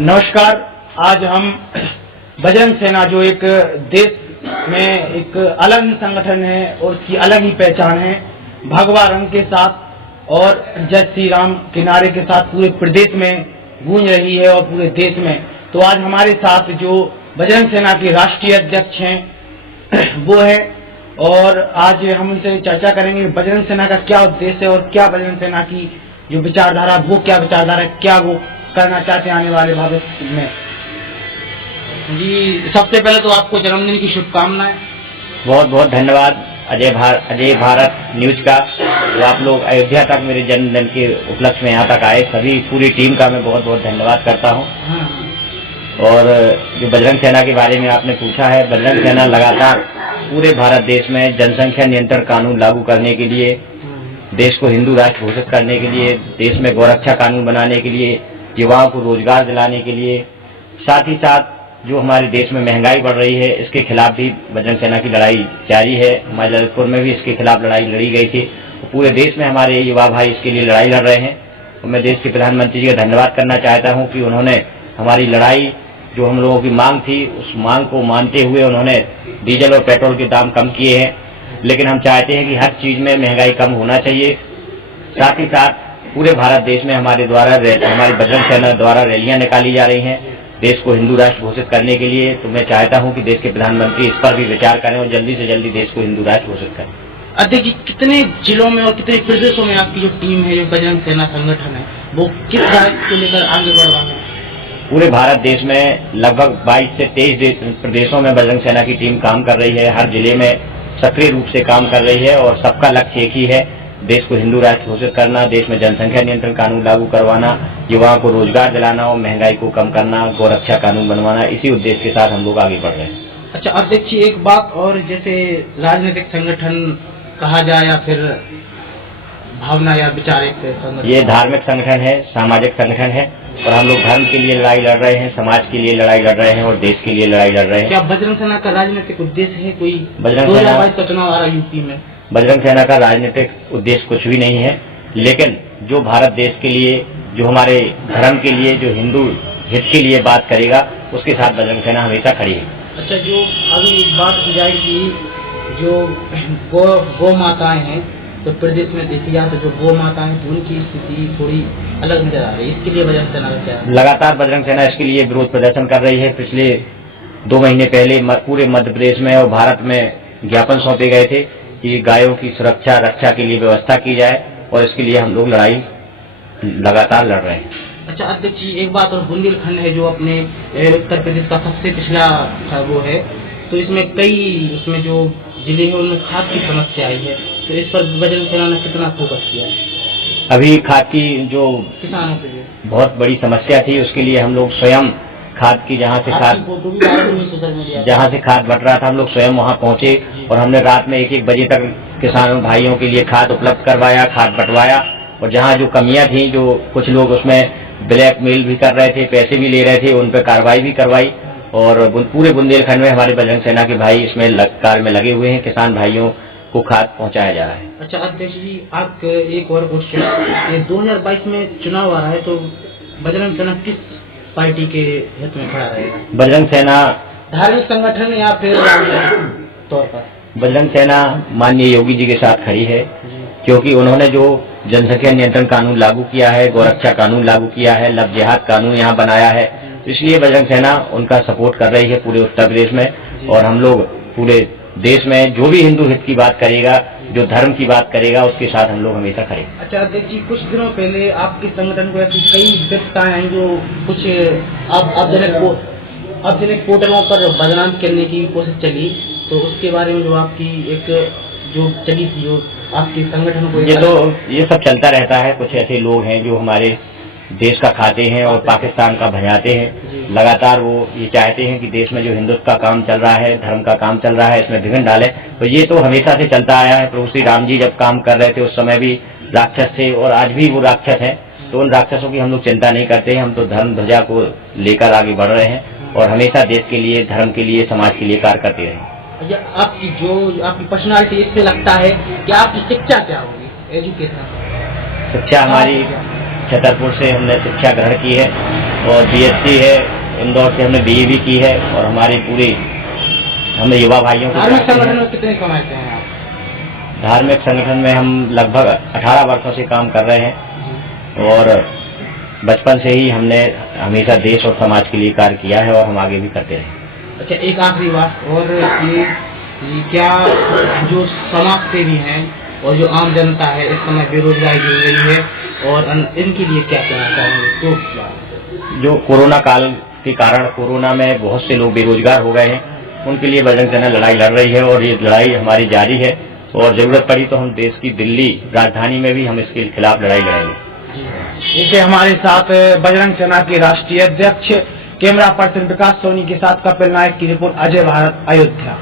नमस्कार। आज हम बजरंग सेना जो एक देश में एक अलग ही संगठन है और उसकी अलग ही पहचान है, भगवा रंग के साथ और जय श्री राम के नारे के साथ पूरे प्रदेश में गूंज रही है और पूरे देश में। तो आज हमारे साथ जो बजरंग सेना के राष्ट्रीय अध्यक्ष हैं वो है, और आज हम उनसे चर्चा करेंगे बजरंग सेना का क्या उद्देश्य है और क्या बजरंग सेना की जो विचारधारा, वो क्या विचारधारा, क्या वो करना चाहते हैं आने वाले भविष्य में। जी, सबसे पहले तो आपको जन्मदिन की शुभकामनाएं। बहुत बहुत धन्यवाद अजय भारत न्यूज का। तो आप लोग अयोध्या तक मेरे जन्मदिन के उपलक्ष्य में यहाँ तक आए, सभी पूरी टीम का मैं बहुत बहुत धन्यवाद करता हूँ। और जो बजरंग सेना के बारे में आपने पूछा है, बजरंग सेना लगातार पूरे भारत देश में जनसंख्या नियंत्रण कानून लागू करने के लिए, देश को हिंदू राष्ट्र घोषित करने के लिए, देश में गौरक्षा कानून बनाने के लिए, युवाओं को रोजगार दिलाने के लिए, साथ ही साथ जो हमारे देश में महंगाई बढ़ रही है इसके खिलाफ भी बजरंग सेना की लड़ाई जारी है। हमारे ललितपुर में भी इसके खिलाफ लड़ाई लड़ी गई थी। तो पूरे देश में हमारे युवा भाई इसके लिए लड़ाई लड़ रहे हैं। और मैं देश के प्रधानमंत्री जी का धन्यवाद करना चाहता हूं कि उन्होंने हमारी लड़ाई, जो हम लोगों की मांग थी, उस मांग को मानते हुए उन्होंने डीजल और पेट्रोल के दाम कम किए हैं। लेकिन हम चाहते हैं कि हर चीज में महंगाई कम होना चाहिए। साथ ही साथ पूरे भारत देश में हमारे बजरंग सेना द्वारा रैलियां निकाली जा रही हैं देश को हिंदू राष्ट्र घोषित करने के लिए। तो मैं चाहता हूं कि देश के प्रधानमंत्री इस पर भी विचार करें और जल्दी से जल्दी देश को हिंदू राष्ट्र घोषित करें। अध्यक्ष जी, कितने जिलों में और कितने प्रदेशों में आपकी जो टीम है, जो बजरंग सेना संगठन है, वो किस दायित्व को लेकर आगे बढ़ रहा है? पूरे भारत देश में लगभग 22 से 23 प्रदेशों में बजरंग सेना की टीम काम कर रही है। हर जिले में सक्रिय रूप से काम कर रही है और सबका लक्ष्य एक ही है, देश को हिंदू राष्ट्र घोषित करना, देश में जनसंख्या नियंत्रण कानून लागू करवाना, युवाओं को रोजगार दिलाना और महंगाई को कम करना, गौरक्षा कानून बनवाना। इसी उद्देश्य के साथ हम लोग आगे बढ़ रहे हैं। अच्छा अध्यक्ष जी, एक बात और, जैसे राजनीतिक संगठन कहा जाए या फिर भावना या विचारिक संगठन, ये धार्मिक संगठन है, सामाजिक संगठन है और हम लोग धर्म के लिए लड़ाई लड़ रहे हैं, समाज के लिए लड़ाई लड़ रहे हैं और देश के लिए लड़ाई लड़ रहे हैं। क्या बजरंग सेना का राजनीतिक उद्देश्य है कोई? बजरंग सेना का चुनाव आ रहा है यूपी में। बजरंग सेना का राजनीतिक उद्देश्य कुछ भी नहीं है, लेकिन जो भारत देश के लिए, जो हमारे धर्म के लिए, जो हिंदू हित के लिए बात करेगा, उसके साथ बजरंग सेना हमेशा खड़ी है। अच्छा, जो अभी बात की जाएगी, जो गौ माताएं हैं, तो प्रदेश में देखी जाए तो जो गौ माताएं हैं उनकी स्थिति थोड़ी अलग नजर आ रही है। इसके लिए बजरंग सेना का क्या है? लगातार बजरंग सेना इसके लिए विरोध प्रदर्शन कर रही है। पिछले 2 महीने पहले पूरे मध्य प्रदेश में और भारत में ज्ञापन सौंपे गए थे कि गायों की सुरक्षा रक्षा के लिए व्यवस्था की जाए और इसके लिए हम लोग लड़ाई लगातार लड़ रहे हैं। अच्छा अध्यक्ष जी, एक बात और, बुंदेलखंड है जो अपने उत्तर प्रदेश का सबसे पिछला वो है, तो इसमें जो जिले हैं उनमें खाद की समस्या आई है, तो इस पर बजरंग सेना ने कितना फोकस किया है? अभी खाद की जो किसानों के लिए बहुत बड़ी समस्या थी, उसके लिए हम लोग स्वयं खाद की जहाँ से खाद बट रहा था, हम लोग स्वयं वहाँ पहुँचे और हमने रात में 1-1 बजे तक किसानों भाइयों के लिए खाद उपलब्ध करवाया, खाद बंटवाया। और जहाँ जो कमियां थी, जो कुछ लोग उसमें ब्लैकमेल भी कर रहे थे, पैसे भी ले रहे थे, उन पर कार्रवाई भी करवाई। और पूरे बुंदेलखंड में हमारे बजरंग सेना के भाई इसमें कार्य में लगे हुए हैं, किसान भाइयों को खाद पहुंचाया जा रहा है। अच्छा अध्यक्ष जी, आप एक और क्वेश्चन, 2022 में चुनाव आ रहा है, तो बजरंग सेना किस पार्टी के हित में खड़ा रहेगा? बजरंग सेना धार्मिक संगठन या फिर राजनीतिक तौर पर? बजरंग सेना माननीय योगी जी के साथ खड़ी है, क्योंकि उन्होंने जो जनसंख्या नियंत्रण कानून लागू किया है, गौरक्षा कानून लागू किया है, लव जिहाद कानून यहाँ बनाया है, इसलिए बजरंग सेना उनका सपोर्ट कर रही है पूरे उत्तर प्रदेश में। और हम लोग पूरे देश में जो भी हिंदू हित की बात करेगा, जो धर्म की बात करेगा, उसके साथ हम लोग हमेशा खड़े। अच्छा अध्यक्ष जी, कुछ दिनों पहले आपके संगठन को ऐसी कई विफलताएं आई जो कुछ आपजनक पोर्टलों पर बदनाम करने की कोशिश चली, तो उसके बारे में जो आपकी एक जो चली थी, जो आपके संगठन को, ये सब चलता रहता है। कुछ ऐसे लोग हैं जो हमारे देश का खाते हैं और पाकिस्तान का भजाते हैं। लगातार वो ये चाहते हैं कि देश में जो हिंदुत्व का काम चल रहा है, धर्म का काम चल रहा है, इसमें विघ्न डाले। तो ये तो हमेशा से चलता आया है। प्रभु श्री राम जी जब काम कर रहे थे उस समय भी राक्षस थे और आज भी वो राक्षस हैं। तो उन राक्षसों की हम लोग चिंता नहीं करते हैं। हम तो धर्म ध्वजा को लेकर आगे बढ़ रहे हैं और हमेशा देश के लिए, धर्म के लिए, समाज के लिए कार्य करते रहे। आपकी पर्सनालिटी, इससे लगता है कि आपकी शिक्षा क्या होगी, एजुकेशन? शिक्षा हमारी छतरपुर से हमने शिक्षा ग्रहण की है और बीएससी है, इंदौर से हमने बीई भी की है और हमारी पूरी हमने युवा भाइयों को धार्मिक संगठन में कितने कमाते हैं आप? धार्मिक संगठन में हम लगभग 18 वर्षों से काम कर रहे हैं और बचपन से ही हमने हमेशा देश और समाज के लिए कार्य किया है और हम आगे भी करते रहें। अच्छा, एक आखिरी बात और कि क्या जो समाज सेवी हैं और जो आम जनता है इस समय बेरोजगारी हो रही है और इनके लिए क्या कहना चाहेंगे? तो जो कोरोना काल के कारण कोरोना में बहुत से लोग बेरोजगार हो गए हैं, उनके लिए बजरंग सेना लड़ाई लड़ रही है और ये लड़ाई हमारी जारी है और जरूरत पड़ी तो हम देश की दिल्ली राजधानी में भी हम इसके खिलाफ लड़ाई लड़ेंगे। इसे हमारे साथ बजरंग सेना के राष्ट्रीय अध्यक्ष कैमरा पर्सन विकास सोनी के साथ कपिल नायक की रिपोर्ट, अजय भारत, अयोध्या।